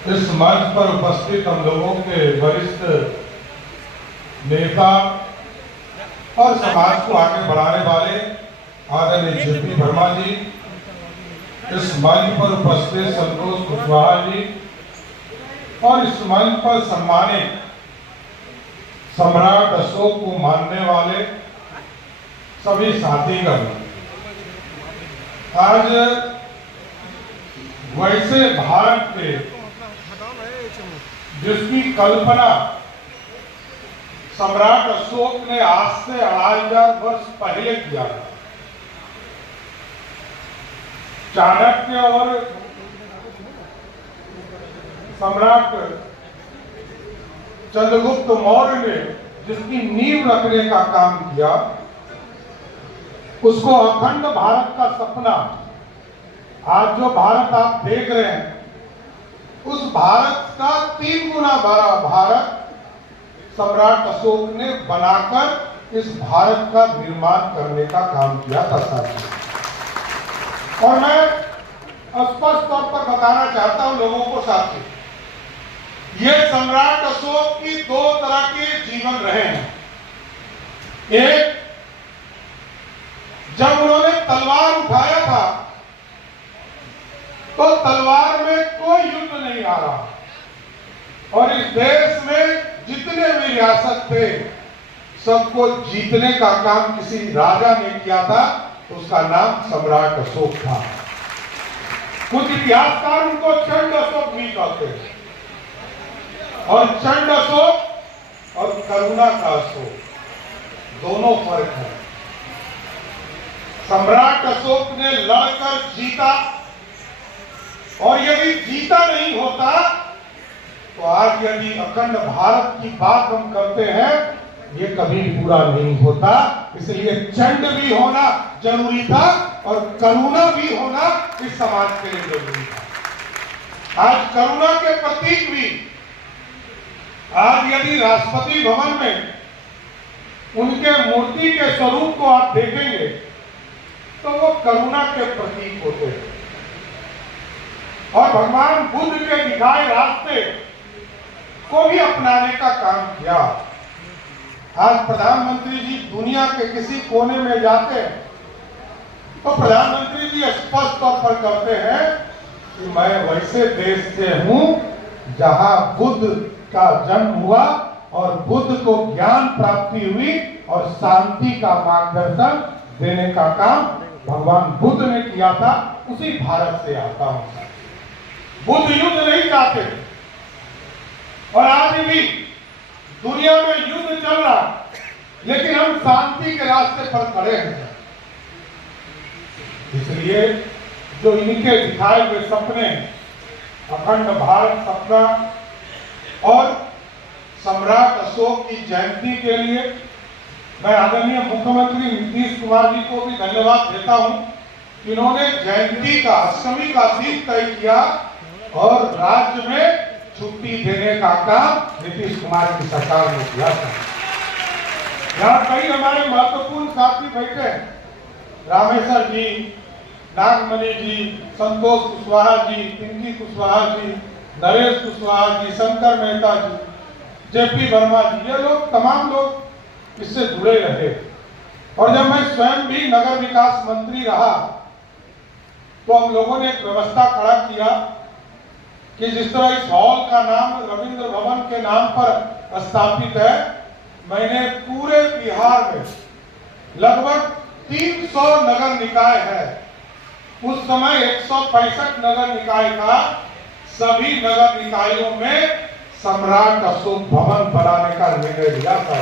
इस मंच पर उपस्थित हम लोगों के वरिष्ठ नेता और समाज को आगे बढ़ाने वाले आदरणीय जेपी वर्मा जी, इस मंच पर उपस्थित संतोष कुशवाहा जी और इस मंच पर सम्मानित सम्राट अशोक को मानने वाले सभी साथीगण, आज वैसे भारत के जिसकी कल्पना सम्राट अशोक ने आज से 2500 वर्ष पहले किया, चाणक्य और सम्राट चंद्रगुप्त मौर्य ने जिसकी नींव रखने का काम किया, उसको अखंड भारत का सपना, आज जो भारत आप देख रहे हैं, उस भारत का 3 गुना बड़ा भारत सम्राट अशोक ने बनाकर इस भारत का निर्माण करने का काम किया था साथी। और मैं स्पष्ट तौर पर बताना चाहता हूं लोगों को साथी, ये सम्राट अशोक की 2 तरह के जीवन रहे हैं। एक, जब उन्होंने तलवार उठाया था तो तलवार में कोई युद्ध नहीं आ रहा, और इस देश में जितने भी रियासत थे सबको जीतने का काम किसी राजा ने किया था, उसका नाम सम्राट अशोक था। कुछ इतिहासकार उनको चंड अशोक भी कहते हैं, और चंड अशोक और करुणा का अशोक दोनों फर्क है। सम्राट अशोक ने लड़कर जीता, और यदि जीता नहीं होता तो आज यदि अखंड भारत की बात हम करते हैं, ये कभी पूरा नहीं होता। इसलिए चंड भी होना जरूरी था और करुणा भी होना इस समाज के लिए जरूरी था। आज करुणा के प्रतीक भी, आज यदि राष्ट्रपति भवन में उनके मूर्ति के स्वरूप को आप देखेंगे तो वो करुणा के प्रतीक होते हैं। और भगवान बुद्ध के दिखाए रास्ते को भी अपनाने का काम किया। आज प्रधानमंत्री जी दुनिया के किसी कोने में जाते हैं तो प्रधानमंत्री जी स्पष्ट तौर पर कहते हैं कि मैं वैसे देश से हूं जहां बुद्ध का जन्म हुआ और बुद्ध को ज्ञान प्राप्ति हुई और शांति का मार्गदर्शन देने का काम भगवान बुद्ध ने किया था, उसी भारत से आता हूं। बुद्ध युद्ध नहीं चाहते, और आज भी दुनिया में युद्ध चल रहा, लेकिन हम शांति के रास्ते पर खड़े हैं। इसलिए जो इनके दिखाए हुए सपने, अखंड भारत सपना और सम्राट अशोक की जयंती के लिए मैं आदरणीय मुख्यमंत्री नीतीश कुमार जी को भी धन्यवाद देता हूं कि इन्होंने जयंती का, अष्टमी का दिन तय किया और राज्य में छुट्टी देने का काम नीतीश कुमार की सरकार ने किया था। यहाँ कई हमारे महत्वपूर्ण साथी बैठे हैं, रामेश्वर जी, नागमणि जी, संतोष कुशवाहा जी, पिंकी कुशवाहा जी, नरेश कुशवाहा जी, शंकर मेहता जी, जेपी वर्मा जी, ये लोग तमाम लोग इससे जुड़े रहे। और जब मैं स्वयं भी नगर विकास मंत्री रहा तो हम लोगों ने एक व्यवस्था खड़ा किया कि जिस तरह इस हॉल का नाम रविंद्र भवन के नाम पर स्थापित है, मैंने पूरे बिहार में लगभग 300 नगर निकाय है, उस समय 165 नगर निकाय का, सभी नगर निकायों में सम्राट अशोक भवन बनाने का निर्णय लिया था।